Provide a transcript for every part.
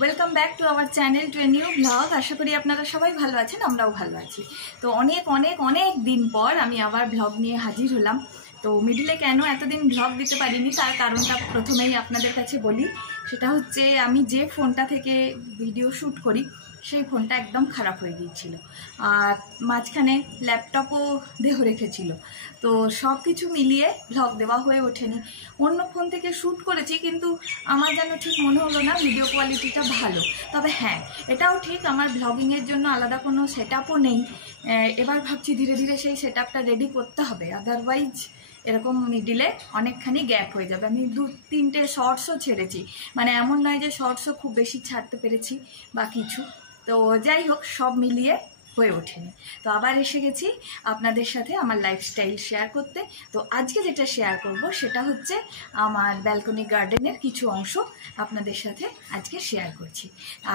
Welcome back to our channel to a new blog. আশা করি আপনারা সবাই ভালো আছেন, আমরাও ভালো আছি। তো অনেক দিন পর আমি আবার ব্লগ নিয়ে হাজির হলাম। তো মিডিলে কেন এতদিন ব্লগ দিতে পারিনি তার কারণটা প্রথমেই আপনাদের কাছে বলি। সেটা হচ্ছে আমি যে ফোনটা থেকে ভিডিও শ্যুট করি সেই ফোনটা একদম খারাপ হয়ে গিয়েছিল, আর মাঝখানে ল্যাপটপও দেহ রেখেছিল। তো সব কিছু মিলিয়ে ব্লগ দেওয়া হয়ে ওঠেনি। অন্য ফোন থেকে শ্যুট করেছি, কিন্তু আমার যেন ঠিক মনে হলো না ভিডিও কোয়ালিটিটা ভালো। তবে হ্যাঁ, এটাও ঠিক আমার ব্লগিংয়ের জন্য আলাদা কোনো সেট আপও নেই। এবার ভাবছি ধীরে ধীরে সেই সেট আপটা রেডি করতে হবে, আদারওয়াইজ এরকম মিডিলে অনেকখানি গ্যাপ হয়ে যাবে। আমি 2-3টে শর্টসও ছেড়েছি, মানে এমন নয় যে শর্টসও খুব বেশি ছাড়তে পেরেছি বা কিছু। তো যাই হোক, সব মিলিয়ে হয়ে ওঠেনি। তো আবার এসে গেছি আপনাদের সাথে আমার লাইফস্টাইল শেয়ার করতে। তো আজকে যেটা শেয়ার করব সেটা হচ্ছে আমার ব্যালকনি গার্ডেনের কিছু অংশ আপনাদের সাথে আজকে শেয়ার করছি।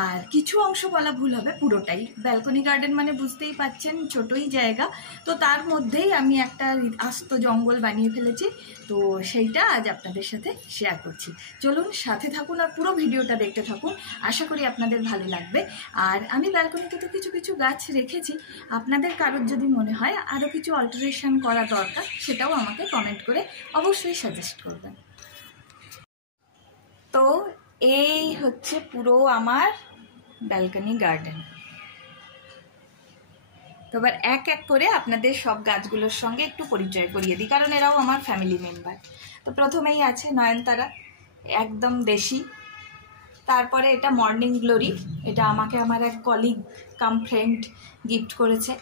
আর কিছু অংশ বলা ভুল হবে, পুরোটাই। ব্যালকনি গার্ডেন মানে বুঝতেই পাচ্ছেন ছোটই জায়গা, তো তার মধ্যেই আমি একটা আস্ত জঙ্গল বানিয়ে ফেলেছি। তো সেইটা আজ আপনাদের সাথে শেয়ার করছি। চলুন সাথে থাকুন আর পুরো ভিডিওটা দেখতে থাকুন, আশা করি আপনাদের ভালো লাগবে। আর আমি ব্যালকনিতে তো কিছু কিছু গাছ রেখেছি, আপনাদের কারোর যদি মনে হয় আরও কিছু অল্টারেশন করা দরকার সেটাও আমাকে কমেন্ট করে অবশ্যই সাজেস্ট করবেন। তো এই হচ্ছে পুরো আমার ব্যালকনি গার্ডেন। তো এবার এক এক করে আপনাদের সব গাছগুলোর সঙ্গে একটু পরিচয় করিয়ে দিই, কারণ এরাও আমার ফ্যামিলি মেম্বার। তো প্রথমেই আছে নয়নতারা, একদম দেশি। তারপরে এটা মর্নিং গ্লোরি, এটা আমাকে আমার এক কলিগ কাম ফ্রেন্ড গিফট করেছে।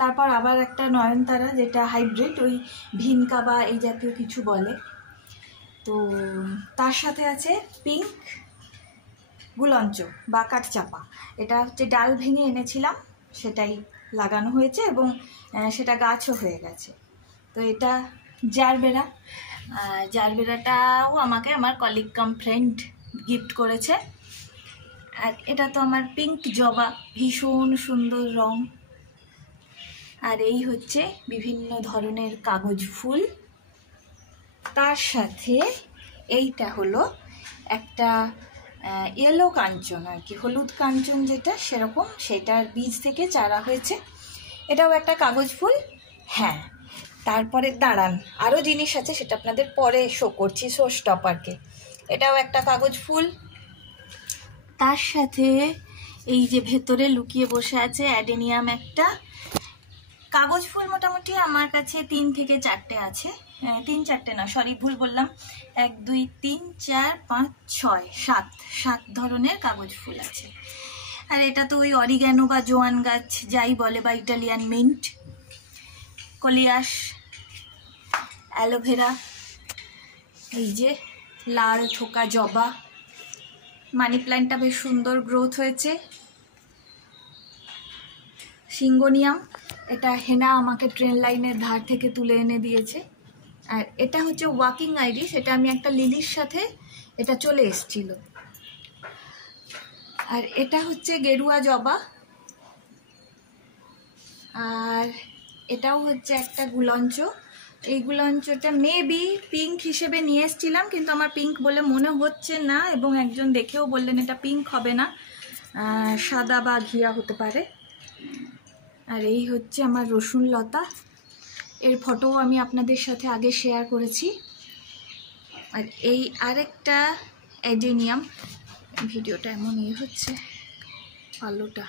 তারপর আবার একটা নয়নতারা, যেটা হাইব্রিড, ওই ভিনকা বা এই জাতীয় কিছু বলে। তো তার সাথে আছে পিঙ্ক গুলঞ্চ বা কাঠচাপা, এটা হচ্ছে ডাল ভেঙে এনেছিলাম, সেটাই লাগানো হয়েছে এবং সেটা গাছও হয়ে গেছে। তো এটা জারবেরা, জারবেরাটাও আমাকে আমার কলিগ কাম ফ্রেন্ড গিফট করেছে। আর এটা তো আমার পিঙ্ক জবা, ভীষণ সুন্দর রং। আর এই হচ্ছে বিভিন্ন ধরনের কাগজ ফুল। তার সাথে এইটা হলো একটা ইয়েলো কাঞ্চন, আর কি হলুদ কাঞ্চন যেটা সেরকম, সেটার বীজ থেকে চারা হয়েছে। এটাও একটা কাগজ ফুল। হ্যাঁ, তারপরে দাঁড়ান, আরও জিনিস আছে, সেটা আপনাদের পরে শো করছি, শো স্টপারকে। এটাও একটা কাগজ ফুল। তার সাথে এই যে ভেতরে লুকিয়ে বসে আছে অ্যাডেনিয়াম একটা। কাগজ ফুল মোটামুটি আমার কাছে 3 থেকে 4টে আছে। 3-4টে না, সরি ভুল বললাম, 1 2 3 4 5 6 7 ধরনের কাগজ ফুল আছে। আর এটা তো ওই অরিগ্যানো বা জোয়ান গাছ যাই বলে, বা ইটালিয়ান মিন্ট, কলিয়াস, অ্যালোভেরা, এই যে লাল থোকা জবা, মানি প্ল্যান্টটা বেশ সুন্দর গ্রোথ হয়েছে। সিঙ্গোনিয়াম, এটা হেনা আমাকে ট্রেন লাইনের ধার থেকে তুলে এনে দিয়েছে। আর এটা হচ্ছে ওয়াকিং আইডি, সেটা আমি একটা লিলির সাথে এটা চলে এসেছিল। আর এটা হচ্ছে গেরুয়া জবা। আর এটাও হচ্ছে একটা গুলঞ্চ। এই গুলঞ্চটা মেবি পিঙ্ক হিসেবে নিয়ে এসেছিলাম, কিন্তু আমার পিঙ্ক বলে মনে হচ্ছে না, এবং একজন দেখেও বললেন এটা পিঙ্ক হবে না, সাদা বা ঘিয়া হতে পারে। আর এই হচ্ছে আমার রসুন লতা, এর ফটোও আমি আপনাদের সাথে আগে শেয়ার করেছি। আর এই আরেকটা অ্যাডেনিয়াম, ভিডিওটা এমন হচ্ছে আলোটা,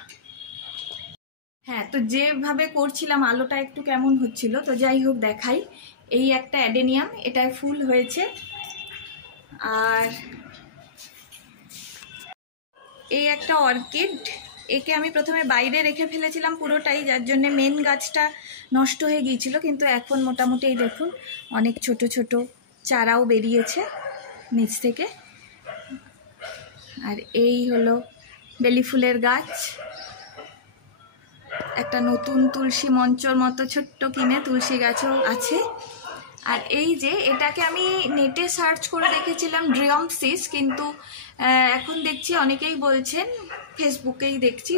হ্যাঁ, তো যেভাবে করছিলাম আলোটা একটু কেমন হচ্ছিল, তো যাই হোক দেখাই। এই একটা অ্যাডেনিয়াম, এটায় ফুল হয়েছে। আর এই একটা অর্কিড, একে আমি প্রথমে বাইরে রেখে ফেলেছিলাম পুরোটাই, যার জন্য মেন গাছটা নষ্ট হয়ে গিয়েছিল, কিন্তু এখন মোটামুটি এই দেখুন অনেক ছোট ছোট চারাও বেরিয়েছে নিচ থেকে। আর এই হলো বেলি ফুলের গাছ, একটা নতুন তুলসী মঞ্চর মতো ছোট্ট কিনে তুলসী গাছও আছে। আর এই যে এটাকে আমি নেটে সার্চ করে দেখেছিলাম ড্রিয়মসিস, কিন্তু এখন দেখছি অনেকেই বলছেন, ফেসবুকেই দেখছি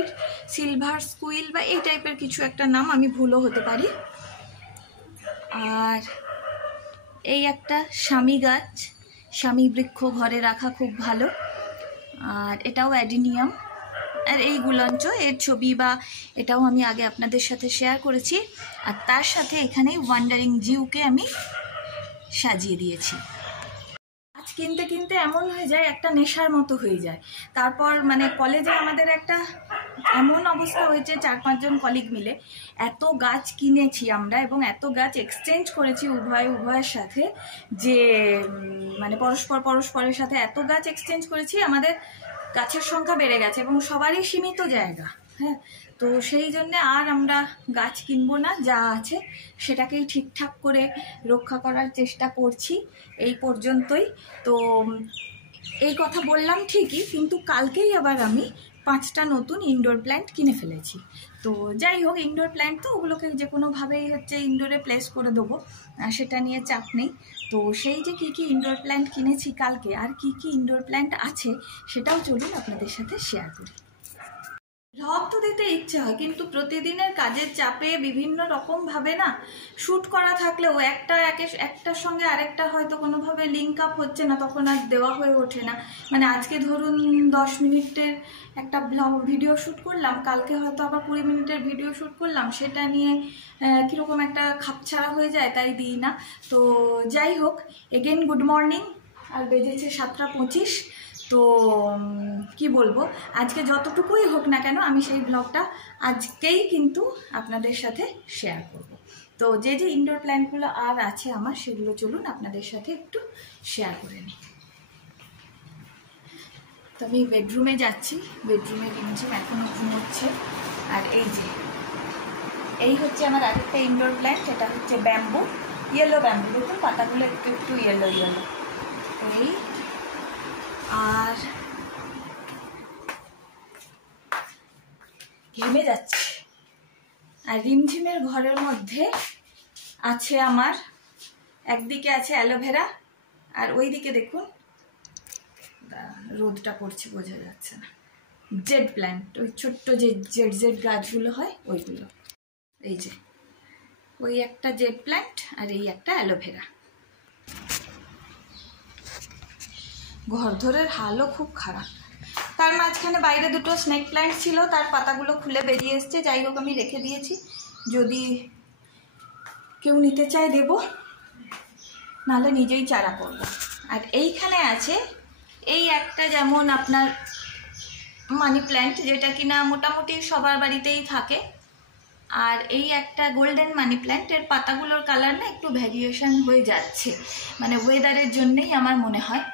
সিলভার স্কুইল বা এই টাইপের কিছু একটা নাম, আমি ভুলও হতে পারি। আর এই একটা স্বামী গাছ, স্বামী বৃক্ষ ঘরে রাখা খুব ভালো। আর এটাও অ্যাডিনিয়াম। আর এই গুলঞ্চ, এর ছবি বা এটাও আমি আগে আপনাদের সাথে শেয়ার করেছি। আর তার সাথে এখানে ওয়ান্ডারিং জিউকে আমি সাজিয়ে দিয়েছি। গাছ কিনতে কিনতে এমন হয়ে যায়, একটা নেশার মতো হয়ে যায়। তারপর মানে কলেজে আমাদের একটা এমন অবস্থা হয়েছে, 4-5 জন কলিগ মিলে এত গাছ কিনেছি আমরা, এবং এত গাছ এক্সচেঞ্জ করেছি উভয়ের সাথে, যে মানে পরস্পরের সাথে এত গাছ এক্সচেঞ্জ করেছি, আমাদের গাছের সংখ্যা বেড়ে গেছে এবং সবারই সীমিত জায়গা। হ্যাঁ, তো সেই জন্যে আর আমরা গাছ কিনবো না, যা আছে সেটাকেই ঠিকঠাক করে রক্ষা করার চেষ্টা করছি। এই পর্যন্তই। তো এই কথা বললাম ঠিকই, কিন্তু কালকেই আবার আমি 5টা নতুন ইনডোর প্ল্যান্ট কিনে ফেলেছি। তো যাই হোক, ইনডোর প্ল্যান্ট তো ওগুলোকে যে কোনোভাবেই হচ্ছে ইনডোরে প্লেস করে দেবো, সেটা নিয়ে চাপ নেই। তো সেই যে কী কী ইনডোর প্ল্যান্ট কিনেছি কালকে, আর কি কি ইনডোর প্ল্যান্ট আছে, সেটাও চলুন আপনাদের সাথে শেয়ার করি। ভ্লগ তো দিতে ইচ্ছে হয়, কিন্তু প্রতিদিনের কাজের চাপে বিভিন্ন রকমভাবে না শ্যুট করা থাকলেও একটার সঙ্গে আরেকটা হয়তো কোনোভাবে লিঙ্ক আপ হচ্ছে না, তখন আর দেওয়া হয়ে ওঠে না। মানে আজকে ধরুন 10 মিনিটের একটা ভিডিও শ্যুট করলাম, কালকে হয়তো আবার 20 মিনিটের ভিডিও শ্যুট করলাম, সেটা নিয়ে কীরকম একটা খাপছাড়া হয়ে যায়, তাই দিই না। তো যাই হোক, এগেন গুড মর্নিং। আর বেজেছে 7টা 25। তো কি বলবো, আজকে যতটুকুই হোক না কেন আমি সেই ব্লগটা আজকেই কিন্তু আপনাদের সাথে শেয়ার করব। তো যে যে ইনডোর প্ল্যান্টগুলো আর আছে আমার, সেগুলো চলুন আপনাদের সাথে একটু শেয়ার করে নিই। তো আমি বেডরুমে যাচ্ছি, বেডরুমে রিমঝিম এখনও ঘুমোচ্ছে। আর এই হচ্ছে আমার আরেকটা ইনডোর প্ল্যান্ট, এটা হচ্ছে ব্যাম্বু, ইয়েলো ব্যাম্বু। দেখুন পাতাগুলো একটু একটু ইয়েলো। এই আর ঘেমে যাচ্ছে। আর রিমঝিমের ঘরের মধ্যে আছে আমার, একদিকে আছে অ্যালোভেরা, আর ওই দিকে দেখুন, রোদটা পড়ছে বোঝা যাচ্ছে না, জেড প্ল্যান্ট, ওই ছোট্ট যে জেড গাছগুলো হয় ওইগুলো। এই যে ওই একটা জেড প্ল্যান্ট আর এই একটা অ্যালোভেরা। ঘরধরের হালও খুব খারাপ। তার মাঝখানে বাইরে দুটো স্নেক প্ল্যান্ট ছিল, তার পাতাগুলো খুলে বেরিয়ে এসছে। যাই হোক, আমি রেখে দিয়েছি, যদি কেউ নিতে চায় দেব, নাহলে নিজেই চারা করব। আর এইখানে আছে এই একটা, যেমন আপনার মানি প্ল্যান্ট, যেটা কিনা মোটামুটি সবার বাড়িতেই থাকে। আর এই একটা গোল্ডেন মানি প্ল্যান্ট, এর পাতাগুলোর কালার না একটু ভ্যারিয়েশন হয়ে যাচ্ছে, মানে ওয়েদারের জন্যেই আমার মনে হয়।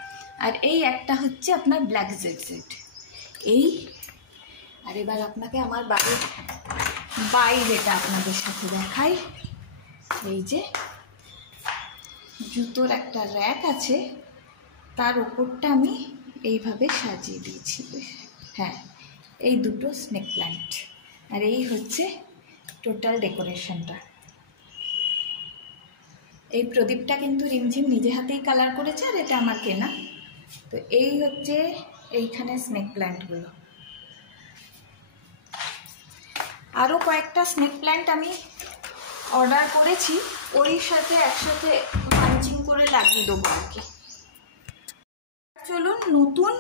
আর এই একটা হচ্ছে আপনার ব্ল্যাক জেড। এই আর এবার আপনাকে আমার বাড়ির বাইরেটা আপনাদের সাথে দেখাই। এই যে জুতোর একটা র্যাক আছে, তার ওপরটা আমি এইভাবে সাজিয়ে দিয়েছি। হ্যাঁ, এই দুটো স্নেক প্ল্যান্ট, আর এই হচ্ছে টোটাল ডেকোরেশনটা। এই প্রদীপটা কিন্তু রিমঝিম নিজে হাতেই কালার করেছে, আর এটা আমার কেনা। তো এই হচ্ছে এইখানে স্নেক প্ল্যান্টগুলো। আরও কয়েকটা স্নেক প্ল্যান্ট আমি অর্ডার করেছি, ওই সাথে একসাথে পাঞ্চিং করে লাগিয়ে দেবো আর কি। চলুন নতুন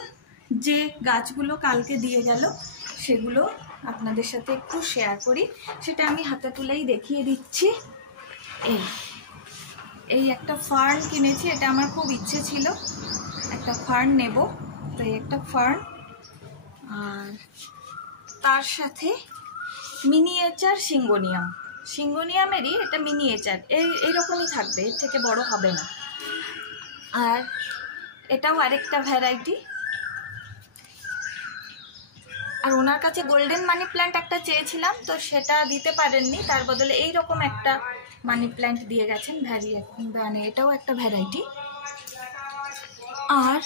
যে গাছগুলো কালকে দিয়ে গেল সেগুলো আপনাদের সাথে একটু শেয়ার করি। সেটা আমি হাতে তুলেই দেখিয়ে দিচ্ছি। এই একটা ফার্ন কিনেছি, এটা আমার খুব ইচ্ছে ছিল একটা ফার্ন নেব। তো এই একটা ফার্ন, আর তার সাথে মিনিয়েচার সিঙ্গোনিয়ামেরই এটা মিনিয়েচার, এইরকমই থাকবে, এর থেকে বড় হবে না। আর এটাও আরেকটা ভ্যারাইটি। আর ওনার কাছে গোল্ডেন মানি প্ল্যান্ট একটা চেয়েছিলাম, তো সেটা দিতে পারেননি, তার বদলে এইরকম একটা মানি প্ল্যান্ট দিয়ে গেছেন, মানে এটাও একটা ভ্যারাইটি। আর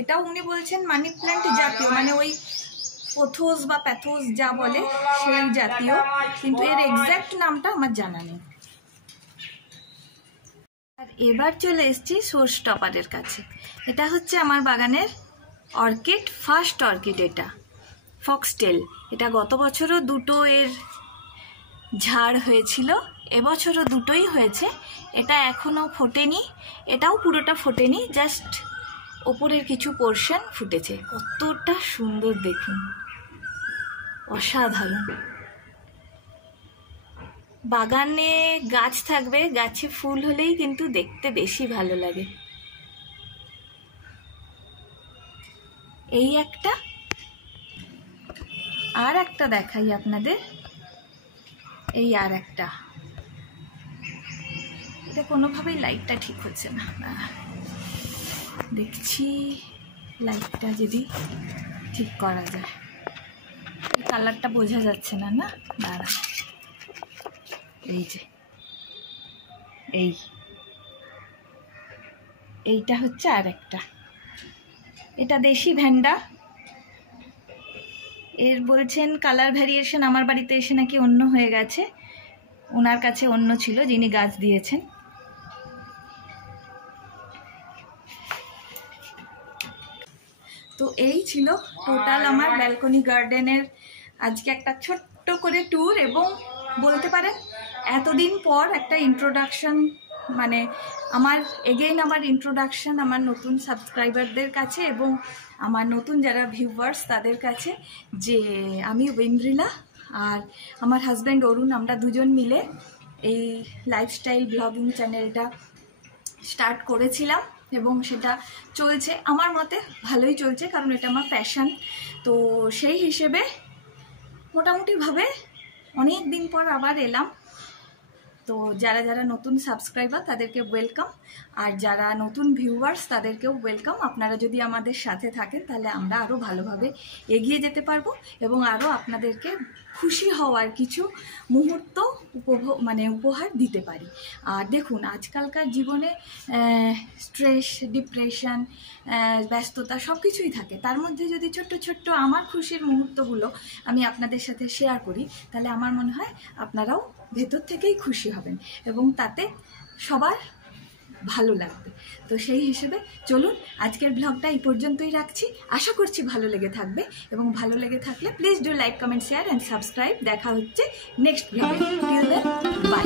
এটাও উনি বলছেন মানি প্ল্যান্ট জাতীয়, মানে ওই পোথোস বা প্যাথোস যা বলে সেই জাতীয়, কিন্তু এর এক্স্যাক্ট নামটা আমার জানা নেই। আর এবার চলে এসেছি শো স্টপারের কাছে। এটা হচ্ছে আমার বাগানের অর্কিড, ফার্স্ট অর্কিড, এটা ফক্সটেল। এটা গত বছরও দুটো এর ঝাড় হয়েছিল, এবছরও দুটোই হয়েছে। এটা এখনও ফোটেনি, এটাও পুরোটা ফোটেনি, জাস্ট ওপরের কিছু পোর্শন ফুটেছে। কতটা সুন্দর দেখুন, অসাধারণ। বাগানে গাছ থাকবে, গাছে ফুল হলেই কিন্তু দেখতে বেশি ভালো লাগে। এই একটা, আর একটা দেখাই আপনাদের, এই আর একটা। এটা কোনোভাবেই লাইটটা ঠিক হচ্ছে না, দেখছি লাইটটা যদি ঠিক করা যায়। কালারটা বোঝা যাচ্ছে না, না দাঁড়া, এই যে এইটা হচ্ছে আর একটা। এটা দেশি ভ্যান্ডা। এর বলছেন কালার ভ্যারিয়েশন আমার বাড়িতে এসে নাকি অন্য হয়ে গেছে, ওনার কাছে অন্য ছিল যিনি গাছ দিয়েছেন। তো এই ছিল টোটাল আমার ব্যালকনি গার্ডেনের আজকে একটা ছোট্ট করে ট্যুর, এবং বলতে পারেন এতদিন পর একটা ইন্ট্রোডাকশন, মানে আমার ইন্ট্রোডাকশন আমার নতুন সাবস্ক্রাইবারদের কাছে এবং আমার নতুন যারা ভিউয়ার্স তাদের কাছে, যে আমি ওয়েন্দ্রিলা আর আমার হাজব্যান্ড অরুণ, আমরা দুজন মিলে এই লাইফস্টাইল ব্লগিং চ্যানেলটা স্টার্ট করেছিলাম এবং সেটা চলছে, আমার মতে ভালোই চলছে, কারণ এটা আমার প্যাশন। তো সেই হিসেবে মোটামুটিভাবে অনেক দিন পর আবার এলাম। তো যারা যারা নতুন সাবস্ক্রাইবার তাদেরকে ওয়েলকাম, আর যারা নতুন ভিউয়ার্স তাদেরকেও ওয়েলকাম। আপনারা যদি আমাদের সাথে থাকেন তাহলে আমরা আরও ভালোভাবে এগিয়ে যেতে পারবো এবং আরও আপনাদেরকে খুশি হওয়ার কিছু মুহূর্ত উপহার দিতে পারি। আর দেখুন আজকালকার জীবনে স্ট্রেস, ডিপ্রেশন, ব্যস্ততা সব কিছুই থাকে, তার মধ্যে যদি ছোট্ট ছোট্ট আমার খুশির মুহূর্তগুলো আমি আপনাদের সাথে শেয়ার করি, তাহলে আমার মনে হয় আপনারাও ভেতর থেকেই খুশি হবেন এবং তাতে সবার ভালো লাগবে। তো সেই হিসেবে চলুন আজকের ব্লগটা এই পর্যন্তই রাখছি। আশা করছি ভালো লেগে থাকবে, এবং ভালো লেগে থাকলে please do like, comment, share and subscribe. দেখা হচ্ছে নেক্সট ব্লগে। বাই।